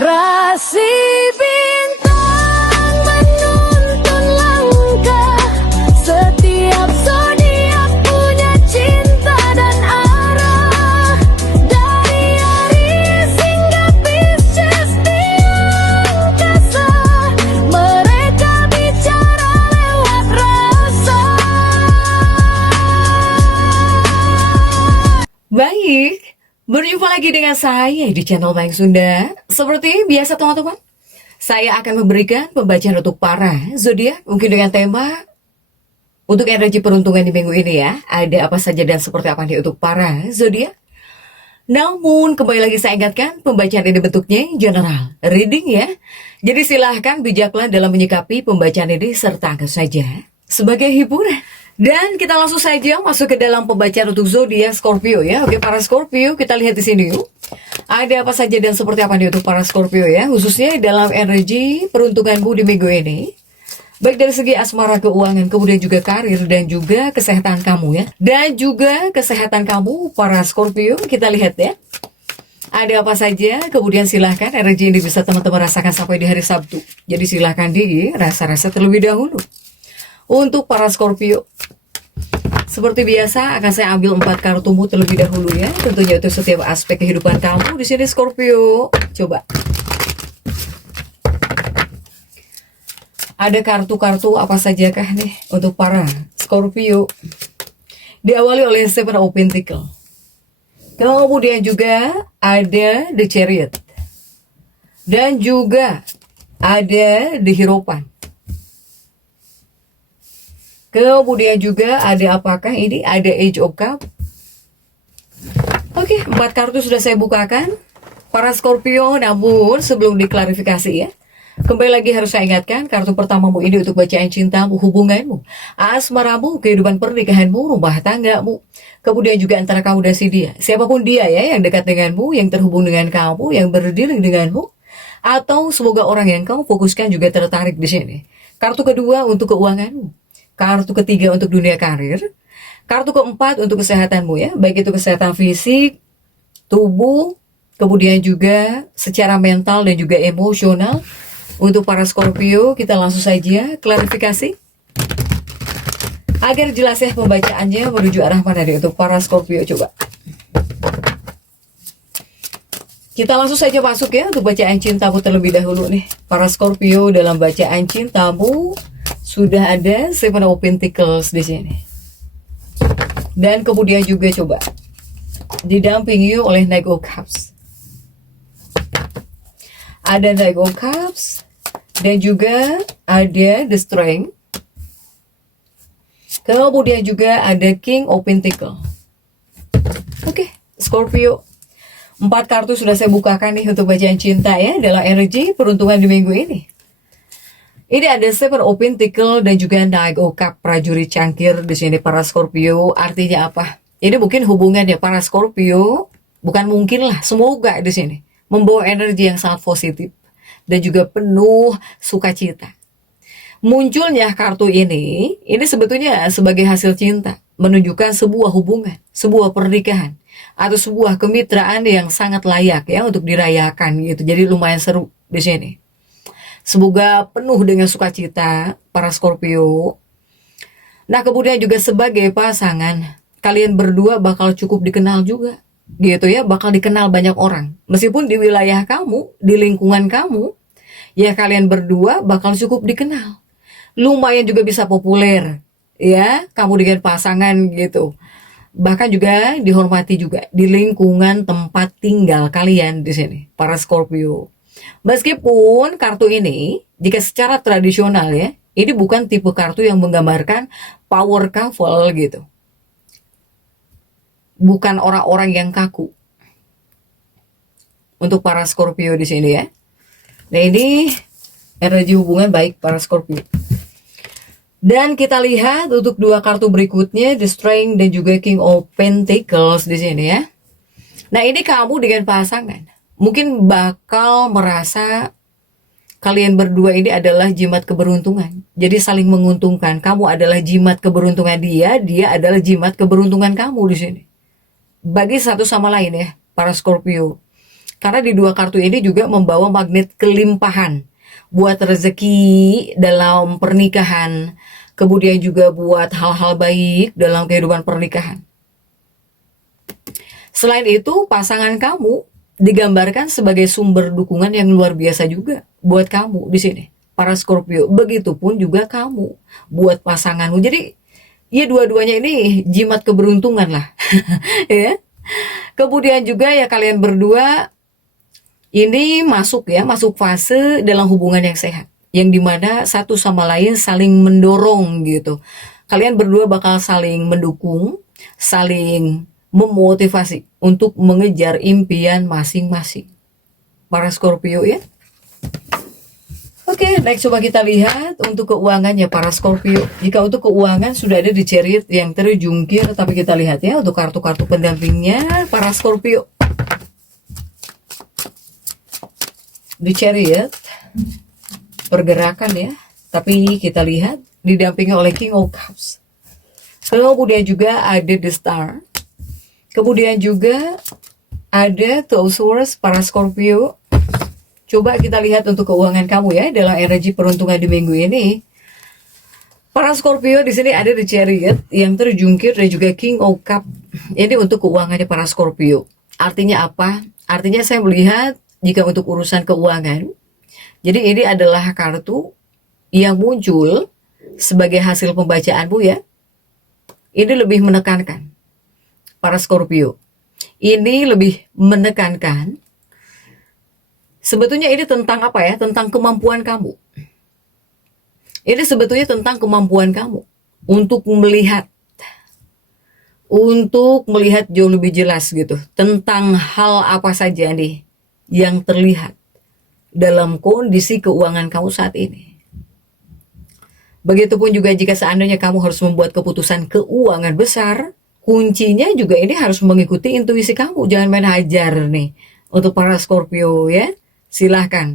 Rasi bintang menuntun langkah, setiap zodiak punya cinta dan arah. Dari Aries hingga Pisces di angkasa, mereka bicara lewat rasa. Baik, berjumpa lagi dengan saya di channel Mayang Sunda. Seperti biasa teman-teman, saya akan memberikan pembacaan untuk para zodiak mungkin dengan tema untuk energi peruntungan di minggu ini ya. Ada apa saja dan seperti apa nih untuk para zodiak. Namun kembali lagi saya ingatkan, pembacaan ini bentuknya general reading ya. Jadi silahkan bijaklah dalam menyikapi pembacaan ini serta anggap saja sebagai hiburan. Dan kita langsung saja masuk ke dalam pembacaan untuk zodiak Scorpio ya. Oke, para Scorpio, kita lihat di sini yuk. Ada apa saja dan seperti apa nih untuk para Scorpio ya, khususnya dalam energi peruntunganmu di minggu ini. Baik dari segi asmara, keuangan, kemudian juga karir dan juga kesehatan kamu ya. Dan juga kesehatan kamu para Scorpio, kita lihat ya. Ada apa saja, kemudian silahkan energi ini bisa teman-teman rasakan sampai di hari Sabtu. Jadi silahkan dirasa-rasa terlebih dahulu. Untuk para Scorpio, seperti biasa akan saya ambil 4 kartumu terlebih dahulu ya. Tentunya untuk setiap aspek kehidupan kamu di sini Scorpio. Coba. Ada kartu-kartu apa sajakah nih untuk para Scorpio? Diawali oleh Seven of Pentacles. Kemudian juga ada The Chariot. Dan juga ada The Hierophant. Kemudian juga ada apakah ini? Ada Age of Cups. Oke, 4 kartu sudah saya bukakan para Scorpio. Namun sebelum diklarifikasi ya, kembali lagi harus saya ingatkan, kartu pertamamu ini untuk bacaan cintamu, hubunganmu, asmaramu, kehidupan pernikahanmu, rumah tanggamu, kemudian juga antara kamu dan si dia. Siapapun dia ya, yang dekat denganmu, yang terhubung dengan kamu, yang berdealing denganmu, atau semoga orang yang kamu fokuskan juga tertarik di sini. Kartu kedua untuk keuanganmu. Kartu ketiga untuk dunia karir. Kartu keempat untuk kesehatanmu ya. Baik itu kesehatan fisik, tubuh, kemudian juga secara mental dan juga emosional. Untuk para Scorpio, kita langsung saja klarifikasi. Agar jelas ya pembacaannya menuju arah mana nih untuk para Scorpio, coba. Kita langsung saja masuk ya untuk bacaan cintamu terlebih dahulu nih. Para Scorpio, dalam bacaan cintamu sudah ada Seven of Pentacles di sini. Dan kemudian juga coba didampingi oleh Knight of Cups. Ada Knight of Cups dan juga ada The Strength. Kemudian juga ada King of Pentacles. Oke, Scorpio. 4 kartu sudah saya bukakan nih untuk bacaan cinta ya dalam energi peruntungan di minggu ini. Ini ada Seven of Pentacles dan juga Knight of Cups, prajurit cangkir di sini para Scorpio. Artinya apa? Ini mungkin hubungannya para Scorpio, bukan mungkin lah, semoga di sini membawa energi yang sangat positif dan juga penuh sukacita. Munculnya kartu ini sebetulnya sebagai hasil cinta, menunjukkan sebuah hubungan, sebuah pernikahan atau sebuah kemitraan yang sangat layak ya untuk dirayakan gitu. Jadi lumayan seru di sini. Semoga penuh dengan sukacita para Scorpio. Nah kemudian juga sebagai pasangan, kalian berdua bakal cukup dikenal juga gitu ya, bakal dikenal banyak orang. Meskipun di wilayah kamu, di lingkungan kamu, ya kalian berdua bakal cukup dikenal. Lumayan juga bisa populer ya, kamu dengan pasangan gitu. Bahkan juga dihormati juga di lingkungan tempat tinggal kalian di sini para Scorpio. Meskipun kartu ini, jika secara tradisional ya, ini bukan tipe kartu yang menggambarkan power couple gitu. Bukan orang-orang yang kaku. Untuk para Scorpio di sini ya. Nah ini energi hubungan baik para Scorpio. Dan kita lihat untuk 2 kartu berikutnya, The Strength dan juga King of Pentacles di sini ya. Nah ini kamu dengan pasangan mungkin bakal merasa kalian berdua ini adalah jimat keberuntungan. Jadi saling menguntungkan. Kamu adalah jimat keberuntungan dia, dia adalah jimat keberuntungan kamu di sini. Bagi satu sama lain ya, para Scorpio. Karena di dua kartu ini juga membawa magnet kelimpahan buat rezeki dalam pernikahan, kemudian juga buat hal-hal baik dalam kehidupan pernikahan. Selain itu, pasangan kamu digambarkan sebagai sumber dukungan yang luar biasa juga buat kamu di sini, para Scorpio. Begitupun juga kamu buat pasanganmu. Jadi, ya dua-duanya ini jimat keberuntungan lah. Ya. Kemudian juga ya kalian berdua ini masuk fase dalam hubungan yang sehat, yang dimana satu sama lain saling mendorong gitu. Kalian berdua bakal saling mendukung, saling memotivasi untuk mengejar impian masing-masing, para Scorpio ya. Oke, next coba kita lihat untuk keuangannya para Scorpio. Jika untuk keuangan sudah ada di Chariot yang terjungkir, tapi kita lihat ya untuk kartu-kartu pendampingnya para Scorpio. Di Chariot pergerakan ya, tapi kita lihat didampingi oleh King of Cups. Kemudian juga ada The Star. Kemudian juga ada Two of Swords para Scorpio. Coba kita lihat untuk keuangan kamu ya dalam energi peruntungan di minggu ini. Para Scorpio di sini ada The Chariot yang terjungkir dan juga King of Cups. Ini untuk keuangannya para Scorpio. Artinya apa? Artinya saya melihat jika untuk urusan keuangan, jadi ini adalah kartu yang muncul sebagai hasil pembacaanmu ya. Ini lebih menekankan para Scorpio. Ini lebih menekankan. Sebetulnya ini tentang apa ya? Tentang kemampuan kamu. Ini sebetulnya tentang kemampuan kamu untuk melihat jauh lebih jelas gitu tentang hal apa saja nih yang terlihat dalam kondisi keuangan kamu saat ini. Begitupun juga jika seandainya kamu harus membuat keputusan keuangan besar, kuncinya juga ini harus mengikuti intuisi kamu. Jangan main hajar nih untuk para Scorpio ya. Silahkan.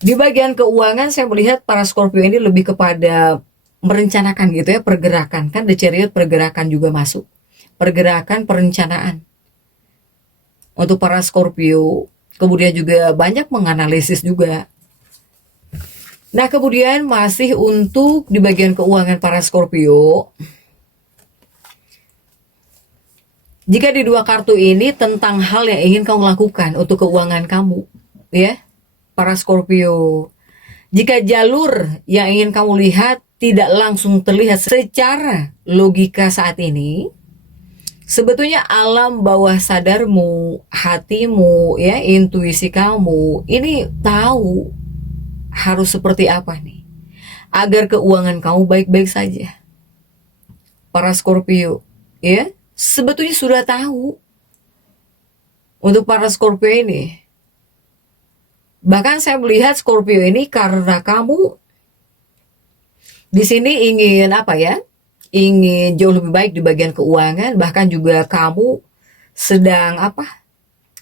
Di bagian keuangan saya melihat para Scorpio ini lebih kepada merencanakan gitu ya, pergerakan. Kan The Chariot pergerakan juga masuk. Pergerakan, perencanaan. Untuk para Scorpio, kemudian juga banyak menganalisis juga. Nah, kemudian masih untuk di bagian keuangan para Scorpio. Jika di dua kartu ini tentang hal yang ingin kamu lakukan untuk keuangan kamu, ya, para Scorpio. Jika jalur yang ingin kamu lihat tidak langsung terlihat secara logika saat ini, sebetulnya alam bawah sadarmu, hatimu, ya, intuisi kamu, ini tahu harus seperti apa nih, agar keuangan kamu baik-baik saja. Para Scorpio, ya, sebetulnya sudah tahu untuk para Scorpio ini. Bahkan saya melihat Scorpio ini karena kamu di sini ingin apa ya? Ingin jauh lebih baik di bagian keuangan, bahkan juga kamu sedang apa?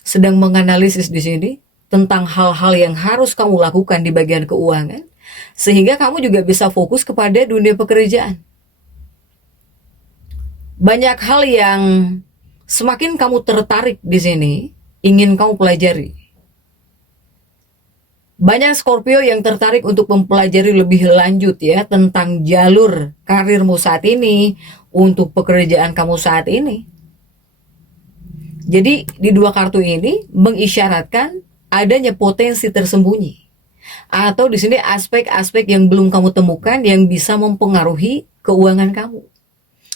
Sedang menganalisis di sini tentang hal-hal yang harus kamu lakukan di bagian keuangan, sehingga kamu juga bisa fokus kepada dunia pekerjaan. Banyak hal yang semakin kamu tertarik di sini, ingin kamu pelajari. Banyak Scorpio yang tertarik untuk mempelajari lebih lanjut ya tentang jalur karirmu saat ini, untuk pekerjaan kamu saat ini. Jadi di dua kartu ini mengisyaratkan adanya potensi tersembunyi, atau di sini aspek-aspek yang belum kamu temukan yang bisa mempengaruhi keuangan kamu.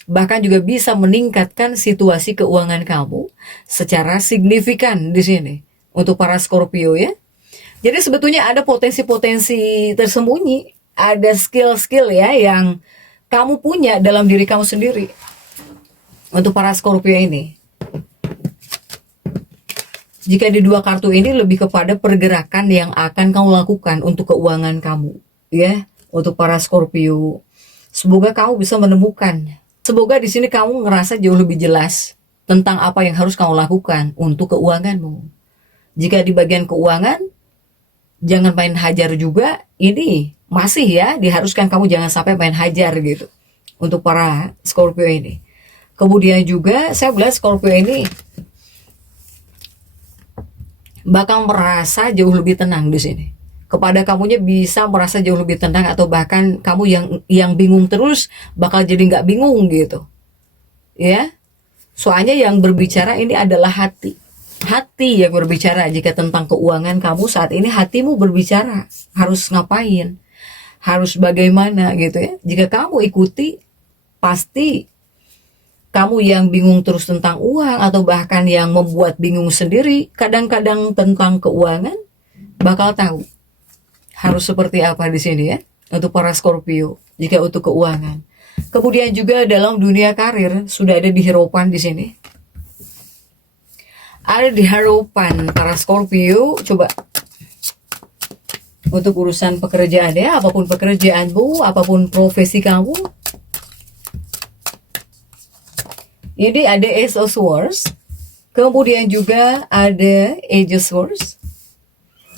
Bahkan juga bisa meningkatkan situasi keuangan kamu secara signifikan di sini untuk para Scorpio ya. Jadi sebetulnya ada potensi-potensi tersembunyi, ada skill-skill ya yang kamu punya dalam diri kamu sendiri untuk para Scorpio ini. Jika di dua kartu ini lebih kepada pergerakan yang akan kamu lakukan untuk keuangan kamu, ya, untuk para Scorpio. Semoga kamu bisa menemukan. Semoga di sini kamu ngerasa jauh lebih jelas tentang apa yang harus kamu lakukan untuk keuanganmu. Jika di bagian keuangan, jangan main hajar juga, ini masih ya, diharuskan kamu jangan sampai main hajar gitu untuk para Scorpio ini. Kemudian juga saya melihat Scorpio ini bakal merasa jauh lebih tenang di sini. Kepada kamunya bisa merasa jauh lebih tenang, atau bahkan kamu yang bingung terus bakal jadi nggak bingung gitu. Ya, soalnya yang berbicara ini adalah hati. Hati yang berbicara. Jika tentang keuangan kamu saat ini, hatimu berbicara. Harus ngapain? Harus bagaimana gitu ya. Jika kamu ikuti, pasti kamu yang bingung terus tentang uang, atau bahkan yang membuat bingung sendiri kadang-kadang tentang keuangan, bakal tahu harus seperti apa di sini ya untuk para Scorpio jika untuk keuangan. Kemudian juga dalam dunia karir sudah ada di harapan di sini. Ada di harapan para Scorpio, coba untuk urusan pekerjaan ya, apapun pekerjaanmu, apapun profesi kamu. Jadi ada Ace of Swords, kemudian juga ada Age of Swords.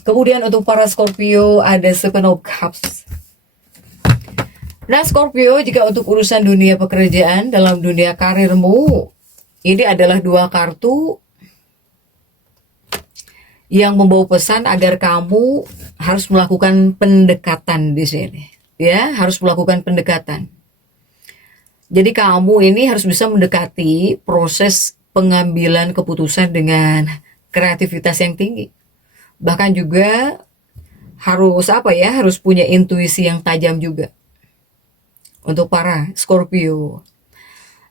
Kemudian untuk para Scorpio ada Seven of Cups. Nah Scorpio, jika untuk urusan dunia pekerjaan, dalam dunia karirmu, ini adalah dua kartu yang membawa pesan agar kamu harus melakukan pendekatan di sini. Ya, harus melakukan pendekatan. Jadi kamu ini harus bisa mendekati proses pengambilan keputusan dengan kreativitas yang tinggi. Bahkan juga harus harus punya intuisi yang tajam juga untuk para Scorpio.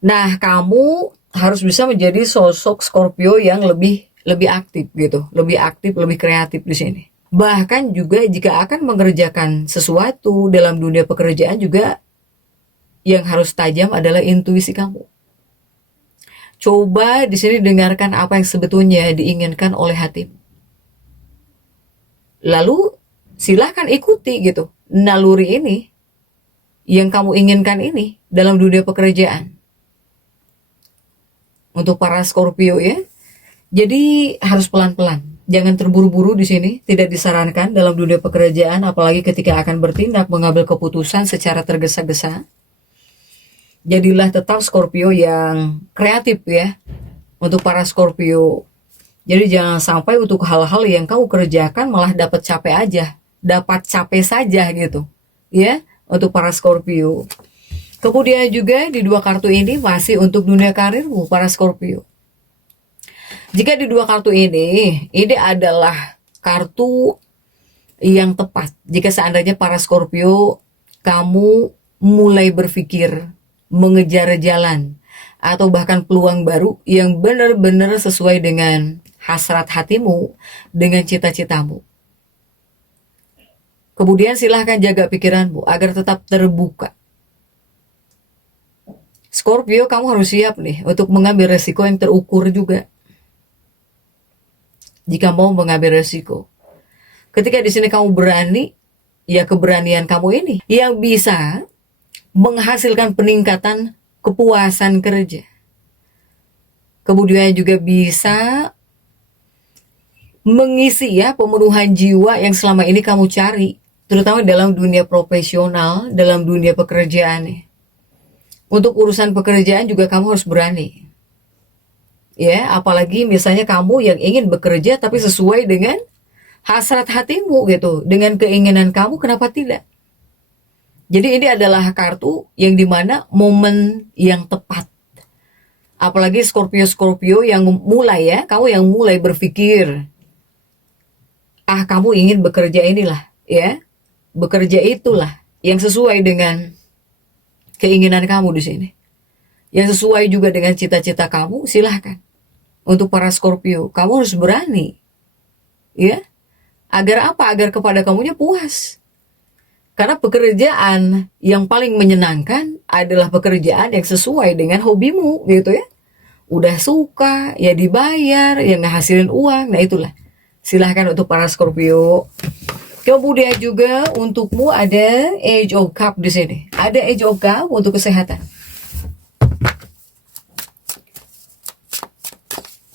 Nah, kamu harus bisa menjadi sosok Scorpio yang lebih aktif gitu, lebih aktif, lebih kreatif di sini. Bahkan juga jika akan mengerjakan sesuatu dalam dunia pekerjaan juga, yang harus tajam adalah intuisi kamu. Coba di sini dengarkan apa yang sebetulnya diinginkan oleh hatimu. Lalu silahkan ikuti gitu naluri ini yang kamu inginkan ini dalam dunia pekerjaan. Untuk para Scorpio ya. Jadi harus pelan-pelan. Jangan terburu-buru di sini, tidak disarankan dalam dunia pekerjaan, apalagi ketika akan bertindak mengambil keputusan secara tergesa-gesa. Jadilah tetap Scorpio yang kreatif ya untuk para Scorpio. Jadi jangan sampai untuk hal-hal yang kamu kerjakan malah dapat capek saja gitu ya untuk para Scorpio. Kemudian juga di dua kartu ini masih untuk dunia karirmu para Scorpio. Jika di dua kartu ini adalah kartu yang tepat jika seandainya para Scorpio kamu mulai berpikir mengejar jalan atau bahkan peluang baru yang benar-benar sesuai dengan hasrat hatimu, dengan cita-citamu. Kemudian silahkan jaga pikiranmu agar tetap terbuka. Scorpio, kamu harus siap nih untuk mengambil resiko yang terukur juga. Jika mau mengambil resiko. Ketika di sini kamu berani, ya keberanian kamu ini yang bisa menghasilkan peningkatan kepuasan kerja. Kemudian juga bisa mengisi ya pemenuhan jiwa yang selama ini kamu cari, terutama dalam dunia profesional, dalam dunia pekerjaan nih. Untuk urusan pekerjaan juga kamu harus berani. Ya, apalagi misalnya kamu yang ingin bekerja tapi sesuai dengan hasrat hatimu gitu, dengan keinginan kamu, kenapa tidak? Jadi ini adalah kartu yang dimana momen yang tepat. Apalagi Scorpio yang mulai ya, kamu yang mulai berpikir, kamu ingin bekerja inilah ya, bekerja itulah yang sesuai dengan keinginan kamu di sini. Yang sesuai juga dengan cita-cita kamu, silahkan. Untuk para Scorpio, kamu harus berani. Ya. Agar apa? Agar kepada kamunya puas. Karena pekerjaan yang paling menyenangkan adalah pekerjaan yang sesuai dengan hobimu gitu ya. Udah suka, ya dibayar, ya ngehasilin uang, nah itulah. Silahkan untuk para Scorpio. Kemudian juga untukmu ada Age of Cup di sini. Ada Age of Cup untuk kesehatan.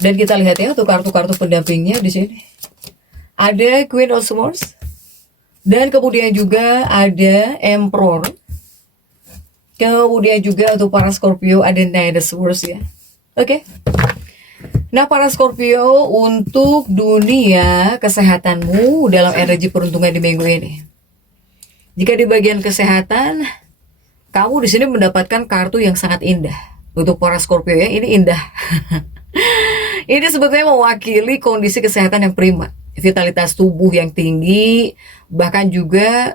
Dan kita lihat ya untuk kartu-kartu pendampingnya di sini. Ada Queen of Swords. Dan kemudian juga ada Emperor. Kemudian juga untuk para Scorpio ada Knight of Swords ya. Oke. Nah, para Scorpio, untuk dunia kesehatanmu dalam energi peruntungan di minggu ini. Jika di bagian kesehatan, kamu di sini mendapatkan kartu yang sangat indah. Untuk para Scorpio ya, ini indah. Ini sebetulnya mewakili kondisi kesehatan yang prima, vitalitas tubuh yang tinggi, bahkan juga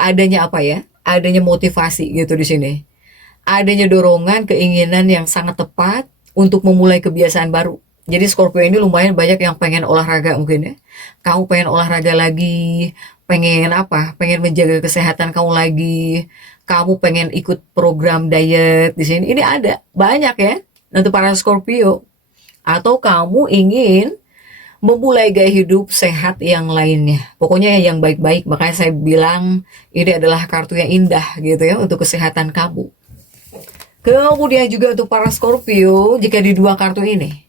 adanya apa ya? Adanya motivasi gitu di sini. Adanya dorongan, keinginan yang sangat tepat untuk memulai kebiasaan baru. Jadi Scorpio ini lumayan banyak yang pengen olahraga mungkin ya. Kamu pengen olahraga lagi, pengen apa? Pengen menjaga kesehatan kamu lagi. Kamu pengen ikut program diet di sini. Ini ada banyak ya. Untuk para Scorpio. Atau kamu ingin memulai gaya hidup sehat yang lainnya. Pokoknya yang baik-baik. Makanya saya bilang ini adalah kartu yang indah gitu ya untuk kesehatan kamu. Kemudian juga untuk para Scorpio, jika di dua kartu ini.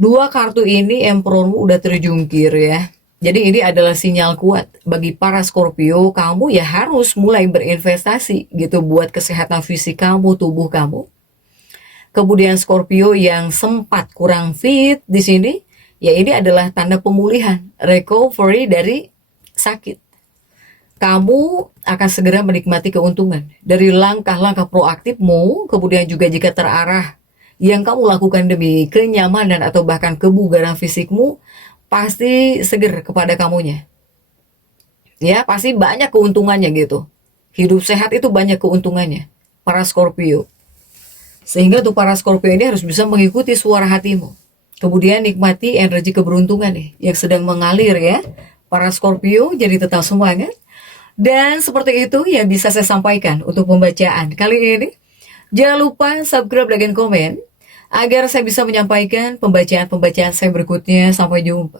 Dua kartu ini Emperormu udah terjungkir ya. Jadi ini adalah sinyal kuat bagi para Scorpio, kamu ya harus mulai berinvestasi gitu buat kesehatan fisik kamu, tubuh kamu. Kemudian Scorpio yang sempat kurang fit di sini, ya ini adalah tanda pemulihan, recovery dari sakit. Kamu akan segera menikmati keuntungan dari langkah-langkah proaktifmu, kemudian juga jika terarah yang kamu lakukan demi kenyamanan atau bahkan kebugaran fisikmu, pasti seger kepada kamunya. Ya, pasti banyak keuntungannya gitu. Hidup sehat itu banyak keuntungannya, para Scorpio. Sehingga tuh para Scorpio ini harus bisa mengikuti suara hatimu. Kemudian nikmati energi keberuntungan nih yang sedang mengalir ya. Para Scorpio jadi tetap semangat. Dan seperti itu yang bisa saya sampaikan untuk pembacaan kali ini. Jangan lupa subscribe, like, dan komen agar saya bisa menyampaikan pembacaan-pembacaan saya berikutnya. Sampai jumpa.